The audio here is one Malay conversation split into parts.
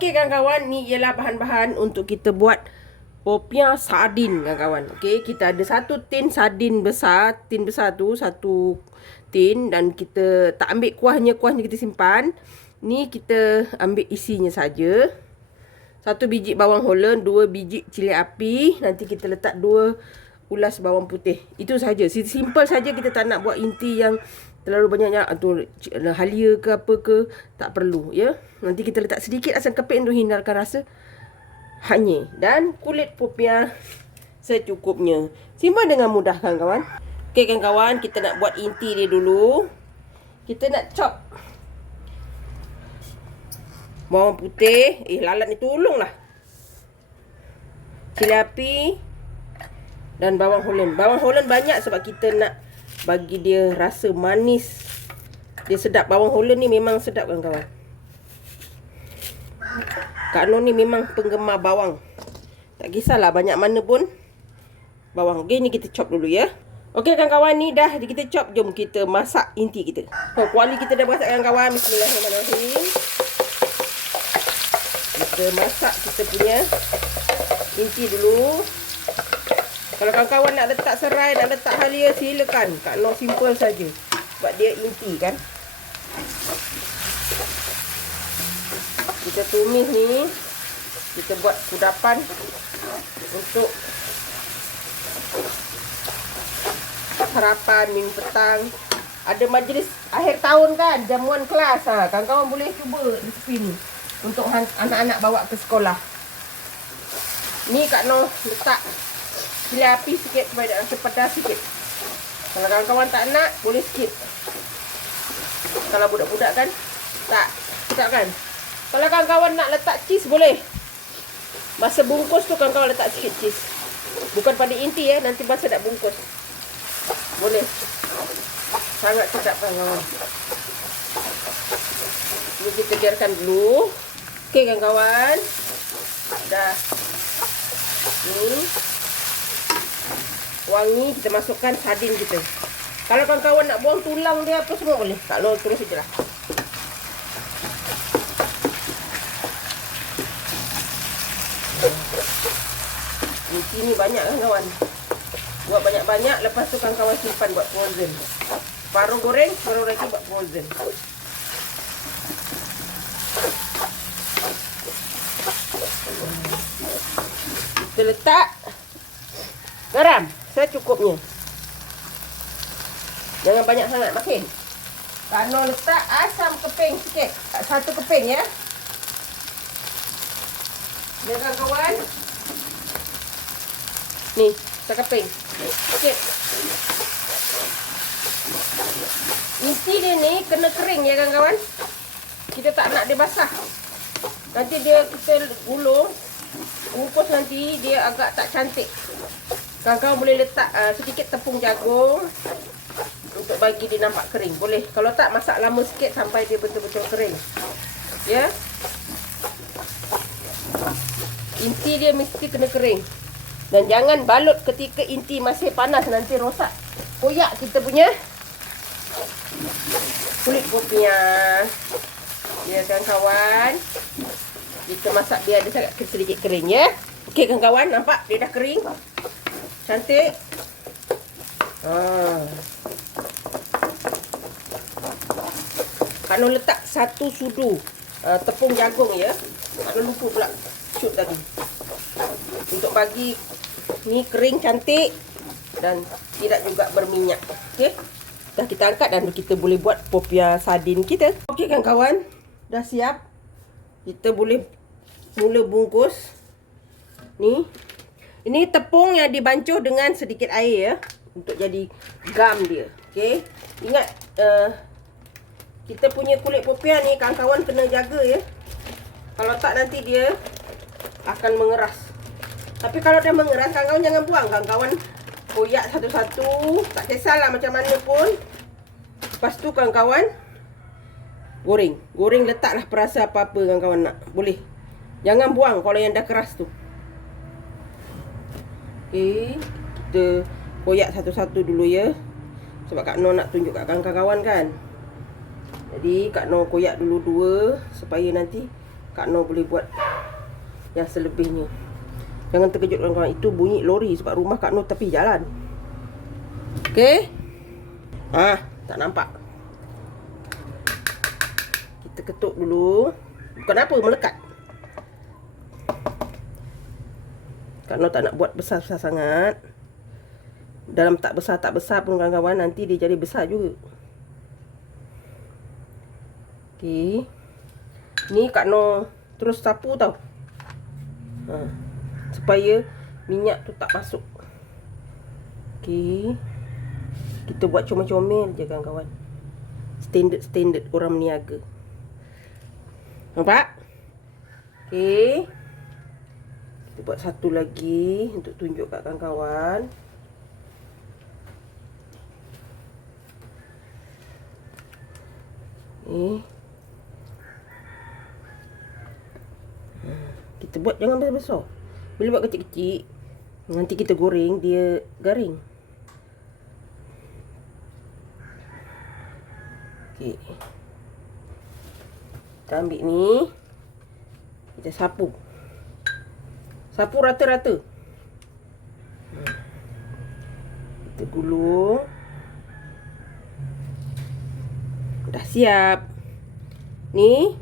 Okey kawan-kawan, ni ialah bahan-bahan untuk kita buat popiah sardin kawan-kawan. Okey, kita ada satu tin sardin besar, tin besar tu satu tin dan kita tak ambil kuahnya, kuahnya kita simpan. Ni kita ambil isinya saja. Satu biji bawang holland, dua biji cili api, nanti kita letak dua ulas bawang putih. Itu saja. Simple saja kita tak nak buat inti yang terlalu banyak atau halia ke apa ke tak perlu ya. Nanti kita letak sedikit asam keping untuk hindarkan rasa hanyir. Dan kulit popiah secukupnya. Simpan dengan mudah kan kawan okey kan kawan kita nak buat inti dia dulu. Kita nak chop. Bawang putih. Eh lalat ni tolonglah. Cili api dan bawang holland bawang holland banyak sebab kita nak bagi dia rasa manis. Dia sedap. Bawang holland ni memang sedap kan kawan. Kak Nur ni memang penggemar bawang. Tak kisahlah banyak mana pun bawang. Okey ni kita chop dulu ya. Okey kan kawan ni dah kita chop. Jom kita masak inti kita. Oh, kuali kita dah masak kan kawan. Bismillahirrahmanirrahim. Kita masak kita punya inti dulu. Kalau kawan-kawan nak letak serai, nak letak halia, silakan. Kak Noh simple saja. Sebab dia inti kan. Kita tumis ni. Kita buat kudapan untuk sarapan, min petang. Ada majlis akhir tahun kan, jamuan kelas. Ha. Kawan-kawan boleh cuba resipi ni. Untuk anak-anak bawa ke sekolah. Ni Kak Noh letak Cili api sikit supaya dia rasa pedas sikit. Kalau kawan-kawan tak nak, boleh skip. Kalau budak-budak kan, tak. Tak kan? Kalau kawan-kawan nak letak cheese, boleh. Masa bungkus tu kawan-kawan letak sikit cheese. Bukan pada inti ya, nanti masa nak bungkus. Boleh. Sangat sedap kawan-kawan. Ini kita biarkan dulu. Okey kawan-kawan. Dah. Ni wangi kita masukkan sardin kita. Kalau kawan-kawan nak buang tulang dia apa semua boleh. Kalau terus sajalah. Ini ni banyak kan kawan? Buat banyak-banyak Lepas tu kawan-kawan simpan buat frozen. Baru goreng Baru lagi buat frozen. Kita letak Garam secukupnya. Jangan banyak sangat, makin. Kalau letak asam keping sikit. Satu keping ya. Jangan kawan. Ni, satu keping. Sikit. Isi dia ni kena kering ya kan kawan. Kita tak nak dia basah. Nanti dia kita gulung. Ungkus nanti dia agak tak cantik. Kawan-kawan boleh letak uh, sedikit tepung jagung untuk bagi dia nampak kering. Boleh. Kalau tak masak lama sikit sampai dia betul-betul kering. Ya. Inti dia mesti kena kering. Dan jangan balut ketika inti masih panas nanti rosak. Koyak kita punya kulit kopinya. Ya kan kawan. Kita masak dia ada sedikit kering ya. Okey kan kawan nampak dia dah kering. Cantik. Ha. Kalau letak satu sudu uh, tepung jagung ya. Ada lupa pula shoot tadi. Untuk bagi ni kering cantik dan tidak juga berminyak. Okey. Dah kita angkat dan kita boleh buat popia sardin kita. Okey kan kawan? Dah siap. Kita boleh mula bungkus. Ni ini tepung yang dibancuh dengan sedikit air ya. Untuk jadi gam dia. Okey. Ingat uh, kita punya kulit popiah ni kawan-kawan kena jaga ya. Kalau tak nanti dia akan mengeras. Tapi kalau dia mengeras kawan-kawan jangan buang. Kawan-kawan koyak satu-satu. Tak kisahlah macam mana pun. Lepas tu kawan-kawan goreng. Goreng letaklah perasa apa-apa kawan-kawan nak. Boleh. Jangan buang kalau yang dah keras tu. Okey, kita koyak satu-satu dulu ya. Sebab Kak Noh nak tunjuk kat kawan-kawan kan. Jadi Kak Noh koyak dulu dua supaya nanti Kak Noh boleh buat yang selebihnya. Jangan terkejut kawan-kawan. Itu bunyi lori sebab rumah Kak Noh tepi jalan. Okey. Ah, tak nampak. Kita ketuk dulu. Bukan apa, melekat. Kak Noh tak nak buat besar-besar sangat. Dalam tak besar tak besar pun kawan-kawan nanti dia jadi besar juga. Okey. Ni Kak Noh terus sapu tau. Ha. Supaya minyak tu tak masuk. Okey. Kita buat comel-comel je kawan-kawan. Standard-standard orang meniaga. Nampak? Okey. Kita buat satu lagi untuk tunjuk kat kawan-kawan. Ni. Eh. Kita buat jangan besar-besar. Bila buat kecil-kecil, nanti kita goreng, dia garing. Okey. Kita ambil ni. Kita sapu. Sapu rata-rata. Kita gulung. Dah siap. Ni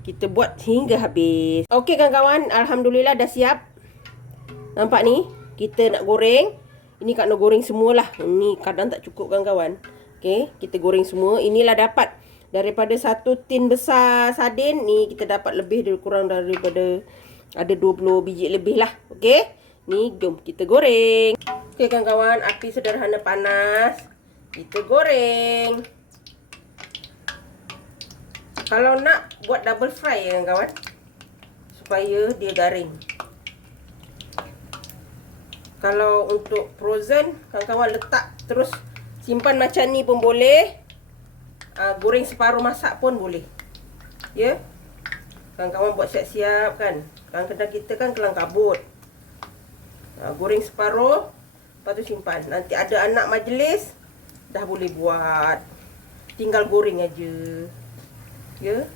kita buat hingga habis. Okey kawan-kawan, alhamdulillah dah siap. Nampak ni? Kita nak goreng. Ini Kak nak goreng semualah. Ini kadang tak cukup kawan-kawan. Okey, kita goreng semua. Inilah dapat daripada satu tin besar sardin ni kita dapat lebih dari kurang daripada ada 20 biji lebih lah. Okey. Ni jom kita goreng. Okey kawan-kawan, api sederhana panas. Kita goreng. Kalau nak buat double fry ya kawan Supaya dia garing Kalau untuk frozen Kawan-kawan letak terus Simpan macam ni pun boleh uh, Goreng separuh masak pun boleh Ya Kawan-kawan buat siap-siap kan Kadang-kadang kita kan kelang kabut. Uh, Goreng separuh Lepas tu simpan. Nanti ada anak majlis Dah boleh buat. Tinggal goreng aja. Ya.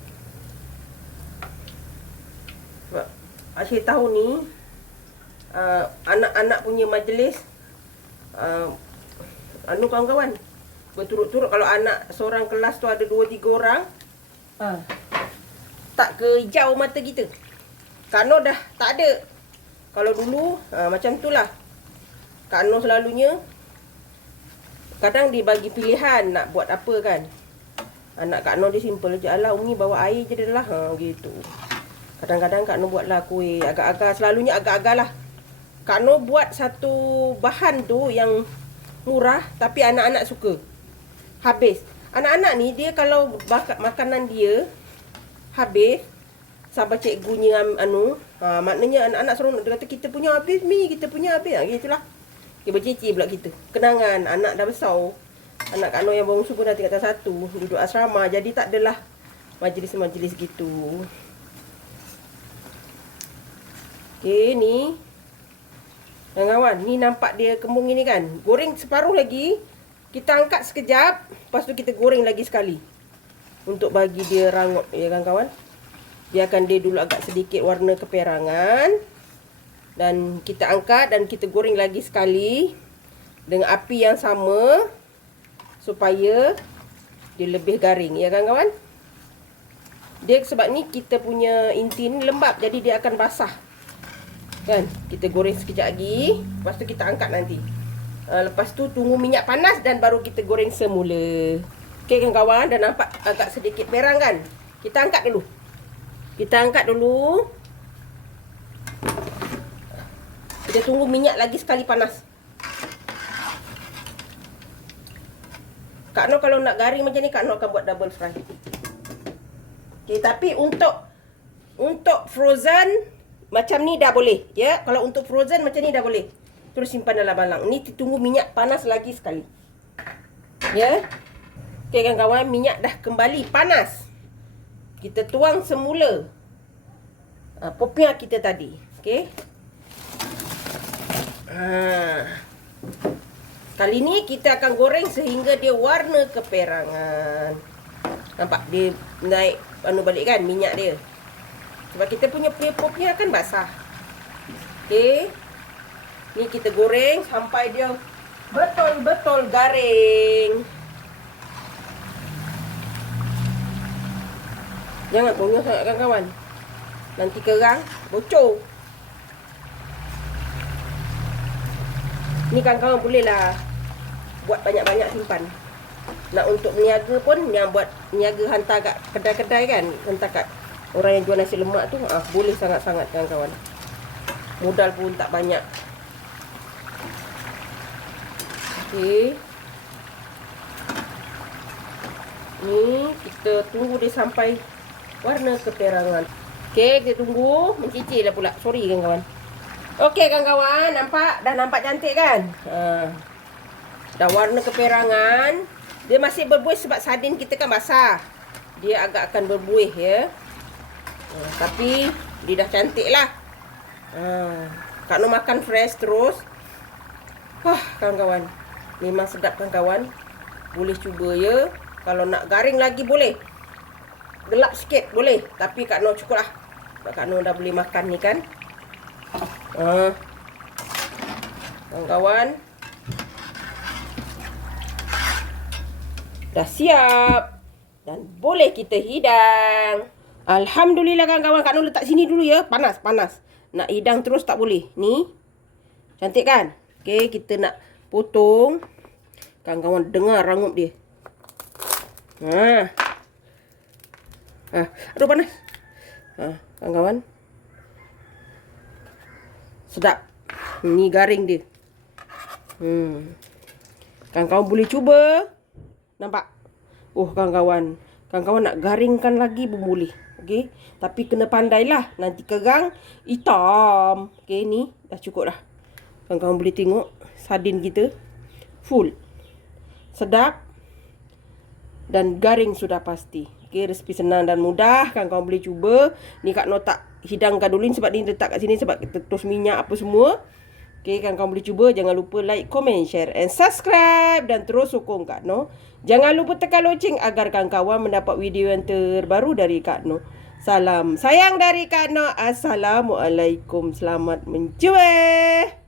Sebab akhir tahun ni uh, anak-anak punya majlis uh, anu kawan-kawan berturut-turut kalau anak seorang kelas tu ada 2 3 orang uh, tak ke hijau mata kita. Kano dah tak ada. Kalau dulu uh, macam itulah. Kano selalunya kadang dibagi pilihan nak buat apa kan. Anak Kak Noh dia simple je. Alah Umi bawa air je dah lah. Ha, gitu. Kadang-kadang Kak Noh buatlah kuih. Agak-agak. Selalunya agak-agak lah. Kak Noh buat satu bahan tu yang murah. Tapi anak-anak suka. Habis. Anak-anak ni dia kalau bakar makanan dia habis. Sabar cikgunya anu. Ha, maknanya anak-anak seronok. Dia kata kita punya habis mi. Kita punya habis. Ha, gitulah. Dia bercici pula kita. Kenangan anak dah besar. Anak Kak Noh yang bongsu pun dah tingkat satu Duduk asrama Jadi tak adalah Majlis-majlis gitu Okay ni Kawan-kawan Ni nampak dia kembung ini kan Goreng separuh lagi Kita angkat sekejap Lepas tu kita goreng lagi sekali Untuk bagi dia rangut Ya kawan-kawan Biarkan dia dulu agak sedikit warna keperangan. Dan kita angkat Dan kita goreng lagi sekali Dengan api yang sama supaya dia lebih garing. Ya kan kawan? Dia sebab ni kita punya inti ni lembap jadi dia akan basah. Kan? Kita goreng sekejap lagi. Lepas tu kita angkat nanti. Uh, lepas tu tunggu minyak panas dan baru kita goreng semula. Okey kan kawan dah nampak agak sedikit perang kan? Kita angkat dulu kita angkat dulu kita tunggu minyak lagi sekali panas Kak Noh kalau nak garing macam ni Kak Noh akan buat double fry. Okay, tapi untuk untuk frozen macam ni dah boleh, ya. Kalau untuk frozen macam ni dah boleh. Terus simpan dalam balang. Ni tunggu minyak panas lagi sekali. Ya. Okey kan kawan, minyak dah kembali panas. Kita tuang semula. Uh, popiah kita tadi. Okey. Ha. Kali ni kita akan goreng sehingga dia warna keperangan. Nampak dia naik anu balik kan minyak dia. Sebab kita punya pepopnya akan basah. Okey. Ni kita goreng sampai dia betul-betul garing. Jangan bongong sangat kawan-kawan. Nanti kerang, bocor. Ni kawan-kawan bolehlah buat banyak-banyak simpan. Nak untuk meniaga pun yang buat niaga hantar kat kedai-kedai kan, hantar kat orang yang jual nasi lemak tu, ah boleh sangat-sangat kawan-kawan. Modal pun tak banyak. Okey. Ni kita tunggu dia sampai warna keperangan. Okey, kita tunggu. Mencicil lah pula. Sorry kan kawan. Okey kan kawan. Nampak? Dah nampak cantik kan? Ha. Dah warna keperangan. Dia masih berbuih sebab sardin kita kan basah. Dia agak akan berbuih ya. Ha. Tapi dia dah cantik lah. Ha. Kak Nur makan fresh terus. Wah, kawan-kawan. Memang sedap kan kawan. Boleh cuba ya. Kalau nak garing lagi boleh gelap sikit boleh. Tapi Kak Noh cukup lah. Kak Noh dah boleh makan ni kan. Uh. kawan-kawan. Dah siap. Dan boleh kita hidang. Alhamdulillah kawan-kawan. Kak Noh letak sini dulu ya. Panas panas. Nak hidang terus tak boleh. Ni. Cantik kan? Ok kita nak potong. Kawan-kawan dengar rangup dia. Haa. Ha, aduh panas. Ha, kawan-kawan. Sedap. Ni garing dia. Hmm. Kawan-kawan boleh cuba. Nampak? Oh, kawan-kawan. Kawan-kawan nak garingkan lagi pun boleh. Okey. Tapi kena pandailah. Nanti kerang hitam. Okey, ni dah cukup dah. Kawan-kawan boleh tengok sardin kita. Full. Sedap. Dan garing sudah pasti. Okey, resipi senang dan mudah. Kan kau boleh cuba. Ni Kak Noh tak hidangkan dulu sebab ni letak kat sini sebab kita minyak apa semua. Okey, kan kau boleh cuba. Jangan lupa like, comment, share and subscribe. Dan terus sokong Kak Noh. Jangan lupa tekan loceng agar kawan-kawan mendapat video yang terbaru dari Kak Noh. Salam sayang dari Kak Noh. Assalamualaikum. Selamat mencuba.